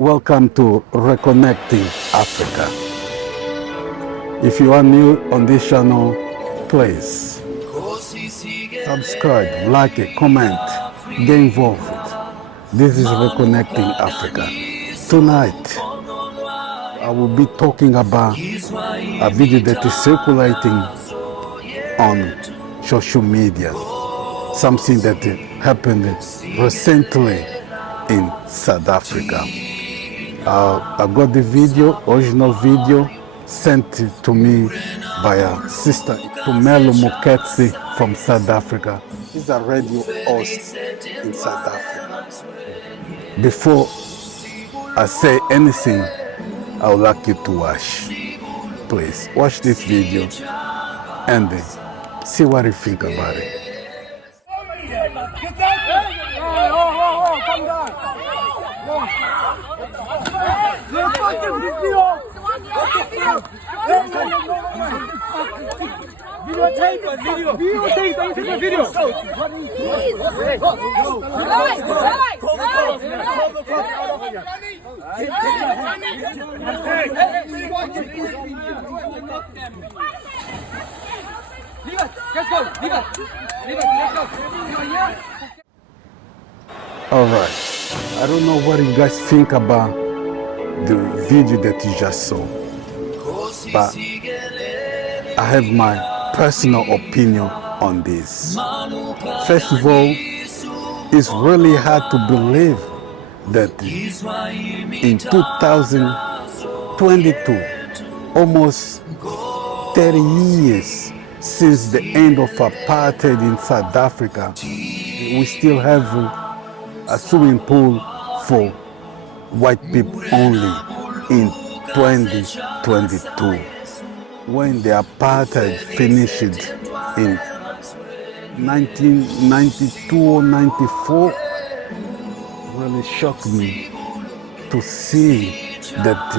Welcome to Reconnecting Africa. If you are new on this channel, please subscribe, like it, comment, get involved. This is Reconnecting Africa. Tonight, I will be talking about a video that is circulating on social media. Something that happened recently in South Africa. I got the video, original video, sent to me by a sister, Tumelo Moketsi from South Africa. She's a radio host in South Africa. Before I say anything, I would like you to watch. Please, watch this video and see what you think about it. All right, I don't know what you guys think about the video that you just saw, but I have my personal opinion on this. First of all, it's really hard to believe that in 2022, almost 30 years since the end of apartheid in South Africa, we still have a swimming pool for white people only in 2022. When the apartheid finished in 1992 or 94, really shocked me to see that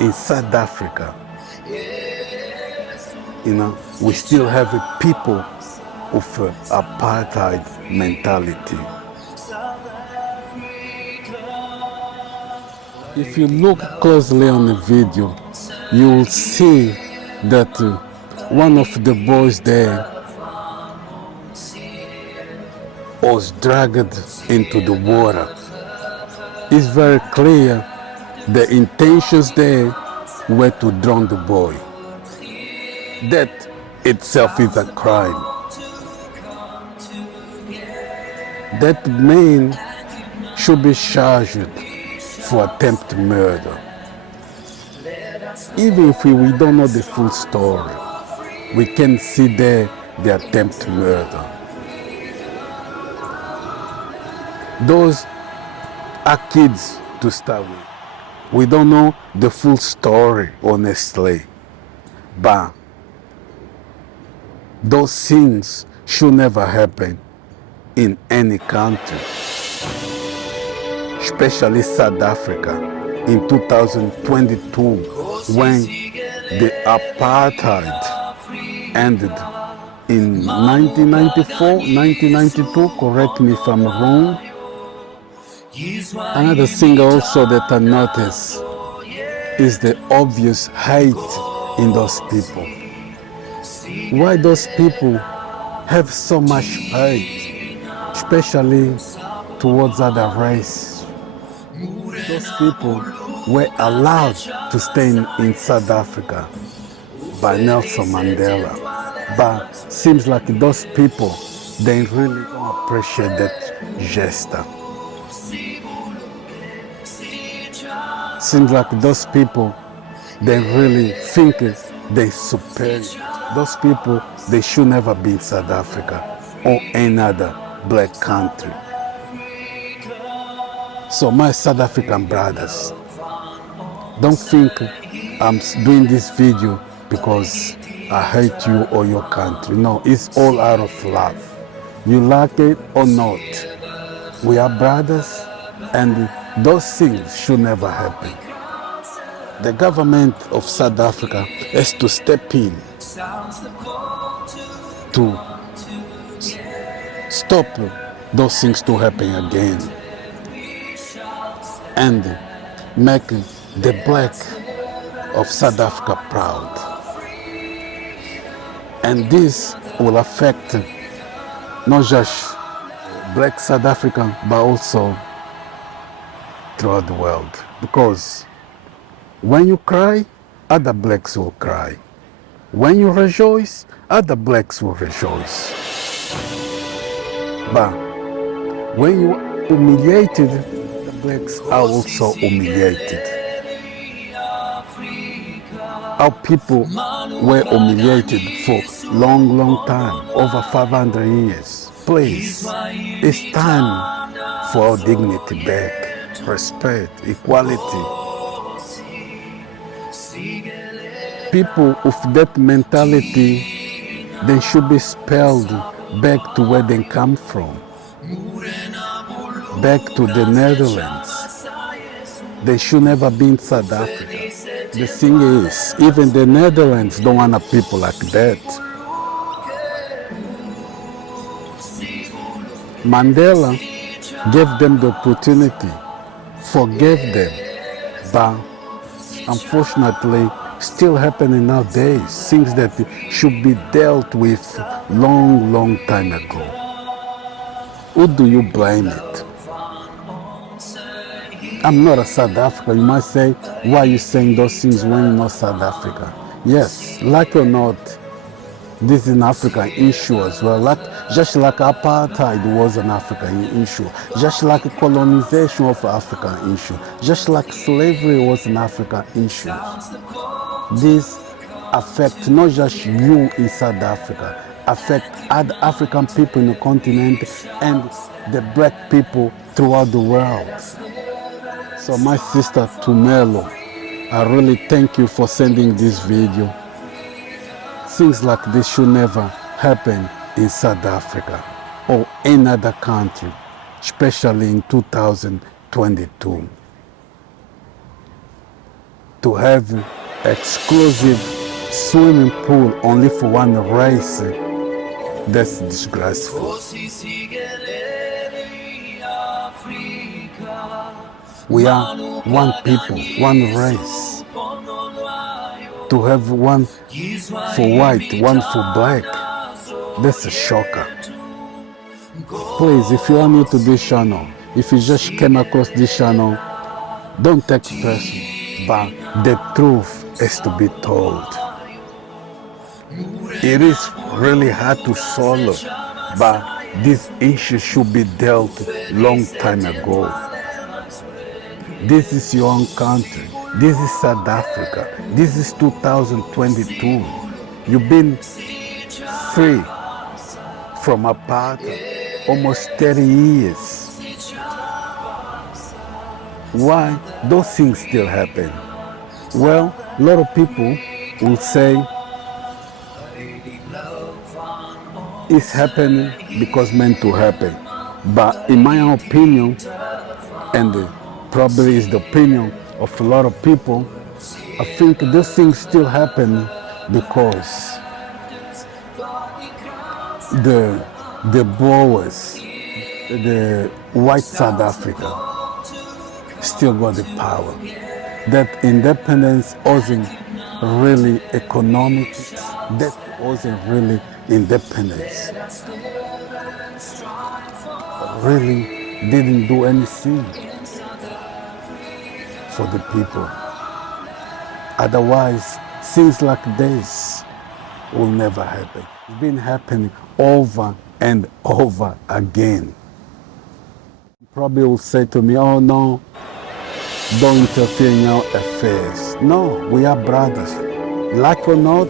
in South Africa, we still have people of apartheid mentality. If you look closely on the video, you will see that one of the boys there was dragged into the water. It's very clear the intentions there were to drown the boy. That itself is a crime. That man should be charged for attempted murder. Even if we don't know the full story, we can see there the attempted murder. Those are kids to start with. We don't know the full story, honestly, but those things should never happen in any country, especially South Africa in 2022, when the apartheid ended in 1994, 1992, correct me if I'm wrong. Another thing also that I notice is the obvious hate in those people. Why those people have so much hate, especially towards other race? Those people were allowed to stay in South Africa by Nelson Mandela, but seems like those people, they really don't appreciate that gesture. Seems like those people, they really think they're superior. Those people, they should never be in South Africa or any other black country. So my South African brothers, don't think I'm doing this video because I hate you or your country. No, it's all out of love. You like it or not, we are brothers, and those things should never happen. The government of South Africa has to step in to stop those things to happen again. And make the black of South Africa proud. And this will affect not just black South African, but also throughout the world. Because when you cry, other blacks will cry. When you rejoice, other blacks will rejoice. But when you are humiliated, the blacks are also humiliated. Our people were humiliated for long time, over 500 years. Please, it's time for our dignity back, respect, equality. People with that mentality, they should be expelled back to where they come from, back to the Netherlands. They should never be in South Africa. The thing is, even the Netherlands don't want people like that. Mandela gave them the opportunity, forgave them, but unfortunately, still happening nowadays, things that should be dealt with long time ago. Who do you blame it? I'm not a South African. You might say, why are you saying those things when you're not South Africa? Yes, like or not, this is an African issue as well. Just like apartheid was an African issue, just like colonization of African issue, just like slavery was an African issue. This affects not just you in South Africa, affect other African people in the continent and the black people throughout the world. So my sister Tumelo, I really thank you for sending this video. Things like this should never happen in South Africa or any other country, especially in 2022. To have exclusive swimming pool only for one race, that's disgraceful. We are one people, one race. To have one for white, one for black, that's a shocker. Please, if you are new to this channel, if you just came across this channel, don't take it personal, but the truth has to be told. It is really hard to swallow, but this issue should be dealt long time ago. This is your own country. This is South Africa. This is 2022. You've been free from apartheid almost 30 years. Why those things still happen? Well, a lot of people will say it's happening because meant to happen. But in my opinion, and probably is the opinion of a lot of people, I think these things still happen because the Boers, the white South Africa, still got the power. That independence wasn't really economic, that wasn't really independence. Really didn't do anything for the people. Otherwise, things like this will never happen. It's been happening over and over again. You probably will say to me, oh no, don't interfere in our affairs. No, we are brothers. Like or not,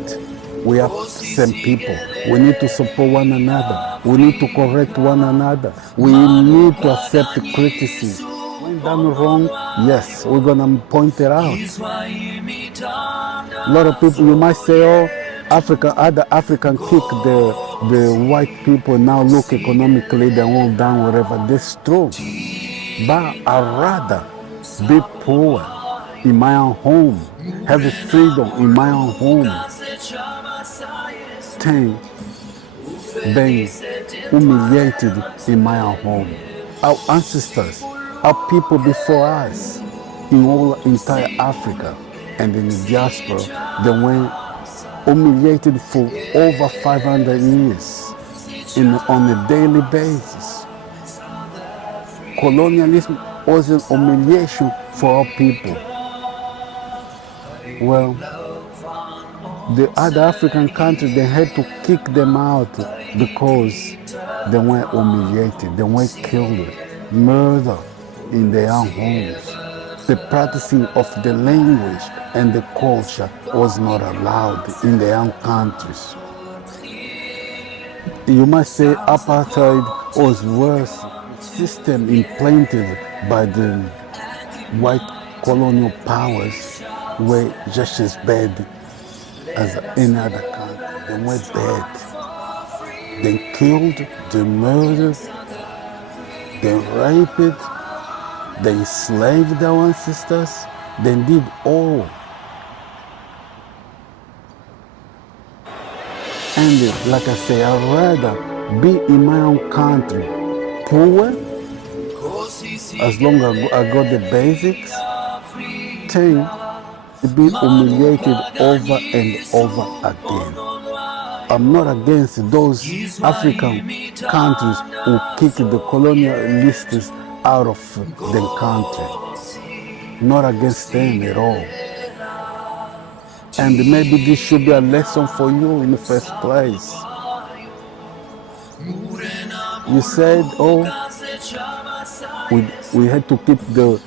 we are same people. We need to support one another. We need to correct one another. We need to accept criticism. When done wrong, yes, we're gonna point it out. A lot of people, you might say, oh, other African kick the white people, now look economically, they're all down, whatever. That's true. But I'd rather be poor in my own home, have freedom in my own home, than humiliated in my own home. Our ancestors, our people before us, in all entire Africa and in the diaspora, they were humiliated for over 500 years on a daily basis. Colonialism was an humiliation for our people. Well, the other African countries, they had to kick them out because they were humiliated, they were killed, murdered in their own homes. The practicing of the language and the culture was not allowed in their own countries. You might say apartheid was worse system implanted by the white colonial powers were just as bad as any other country. They were bad. They killed, they murdered, they raped, they enslaved our ancestors, they did all. And like I say, I'd rather be in my own country, poor, as long as I got the basics, than to be humiliated over and over again. I'm not against those African countries who kick the colonialists out of the country. Not against them at all. And maybe this should be a lesson for you in the first place. You said, oh, we had to keep the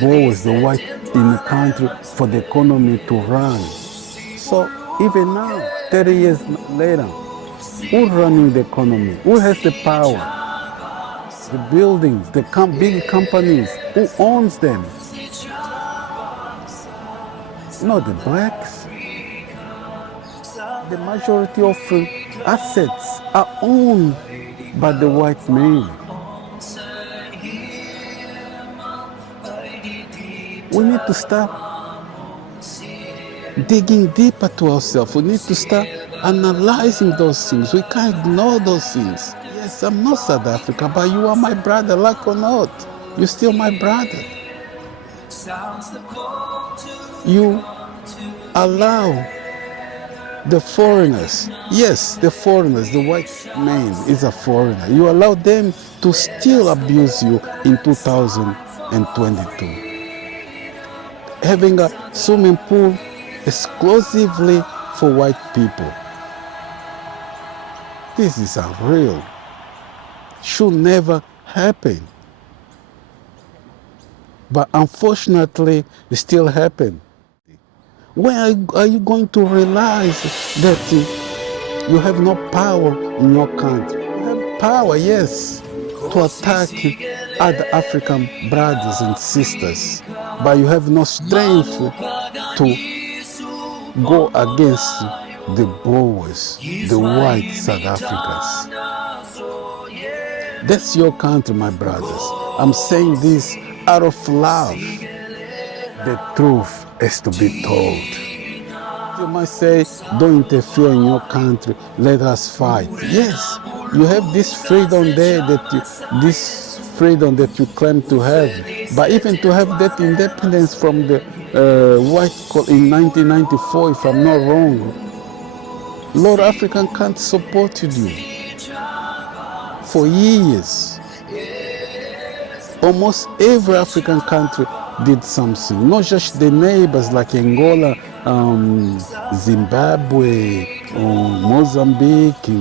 Boers, the white, in the country for the economy to run. So even now, 30 years later, who's running the economy? Who has the power? The buildings, the big companies, who owns them? Not the blacks. The majority of assets are owned by the white man. We need to start digging deeper to ourselves. We need to start analyzing those things. We can't ignore those things. Yes, I'm not South Africa, but you are my brother, like or not. You're still my brother. You allow the foreigners, yes, the foreigners, the white man is a foreigner. You allow them to still abuse you in 2022. Having a swimming pool exclusively for white people. This is unreal. Should never happen. But unfortunately, it still happens. When are you going to realize that you have no power in your country? You have power, yes, to attack other African brothers and sisters, but you have no strength to go against the Boers, the white South Africans. That's your country, my brothers. I'm saying this out of love. The truth has to be told. You might say, don't interfere in your country, let us fight. Yes, you have this freedom there, this freedom that you claim to have. But even to have that independence from the white in 1994, if I'm not wrong, Lord African can't support you for years. Almost every African country did something, not just the neighbors like Angola, Zimbabwe, Mozambique,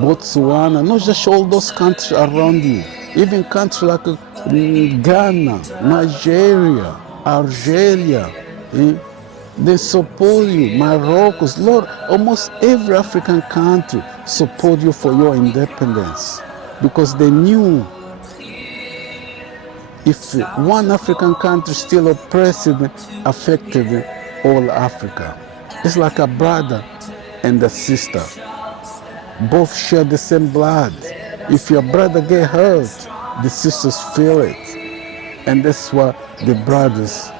Botswana, not just all those countries around you, even countries like Ghana, Nigeria, Algeria, they support you, Morocco, Lord, almost every African country support you for your independence because they knew if one African country still oppressed, affected all Africa. It's like a brother and a sister. Both share the same blood. If your brother get hurt, the sisters feel it. And that's why the brothers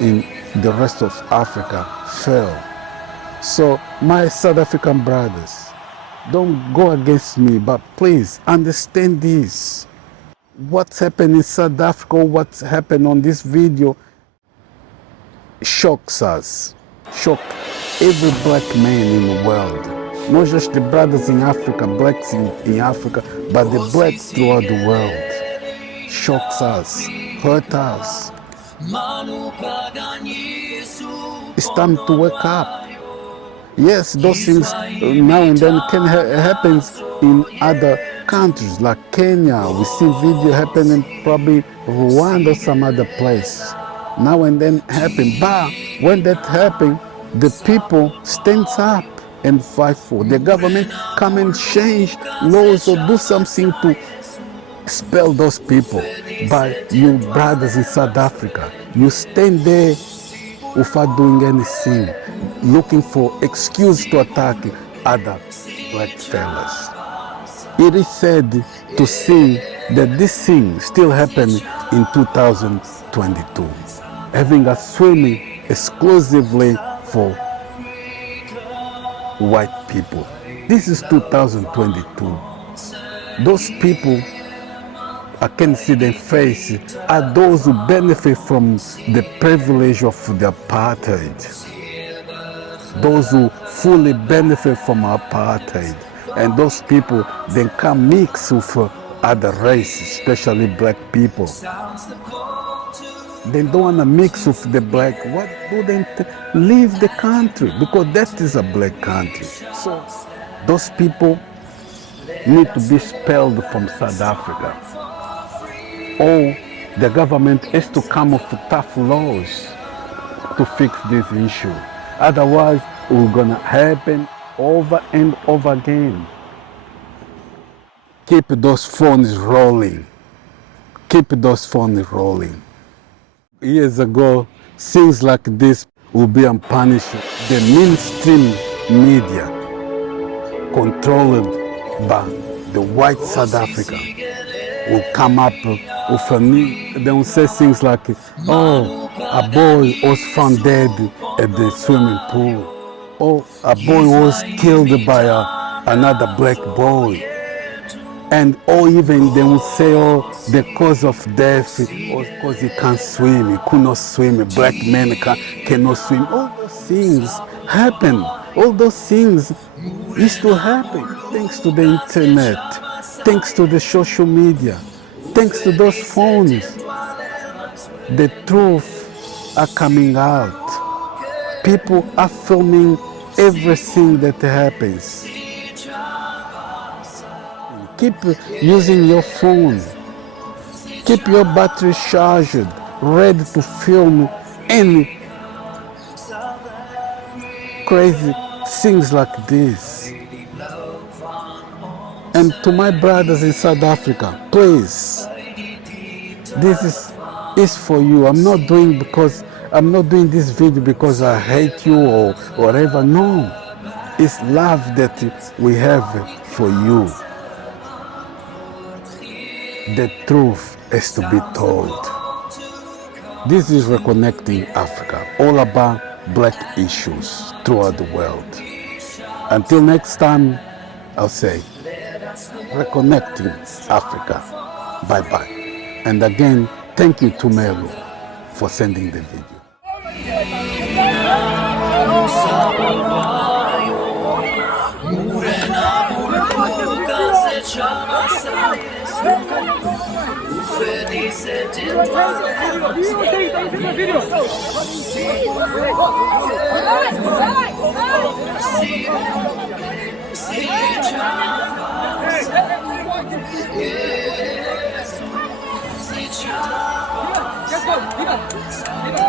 in the rest of Africa fell. So my South African brothers, don't go against me, but please understand this. what's happened in South Africa, what's happened on this video, shocks us, shock every black man in the world. Not just the brothers in Africa, blacks in Africa, but the blacks throughout the world. Shocks us, hurt us. It's time to wake up. Yes, those things now and then can happen in other countries like Kenya. We see video happening probably Rwanda or some other place. Now and then happen. But when that happens, the people stands up and fight for. The government come and change laws or do something to expel those people. But you brothers in South Africa, you stand there without doing anything, looking for excuse to attack other black fellas. It is sad to see that this thing still happened in 2022, having us swimming exclusively for white people. This is 2022. Those people, I can see their face, are those who benefit from the privilege of the apartheid. Those who fully benefit from apartheid. And those people, they can mix with other races, especially black people. They don't want to mix with the black. What do they leave the country? Because that is a black country. So those people need to be expelled from South Africa. Or the government has to come up with tough laws to fix this issue. Otherwise, it's going to happen over and over again. Keep those phones rolling. Keep those phones rolling. Years ago, things like this will be unpunished. The mainstream media, controlled by the white South Africa, will come up with a new, they will say things like, oh, a boy was found dead at the swimming pool. Oh, a boy was killed by another black boy. And or even they will say, oh, the cause of death was because he can't swim, he could not swim, a black man cannot swim. All those things happen. All those things used to happen thanks to the internet, thanks to the social media, thanks to those phones. The truth are coming out. People are filming everything that happens. Keep using your phone. Keep your battery charged, ready to film any crazy things like this. And to my brothers in South Africa, please, this is for you. I'm not doing this video because I hate you or whatever. No, it's love that we have for you. The truth has to be told. This is Reconnecting Africa, all about black issues throughout the world. Until next time, I'll say, Reconnecting Africa. Bye-bye. And again, thank you to Melo for sending the video. Let's go.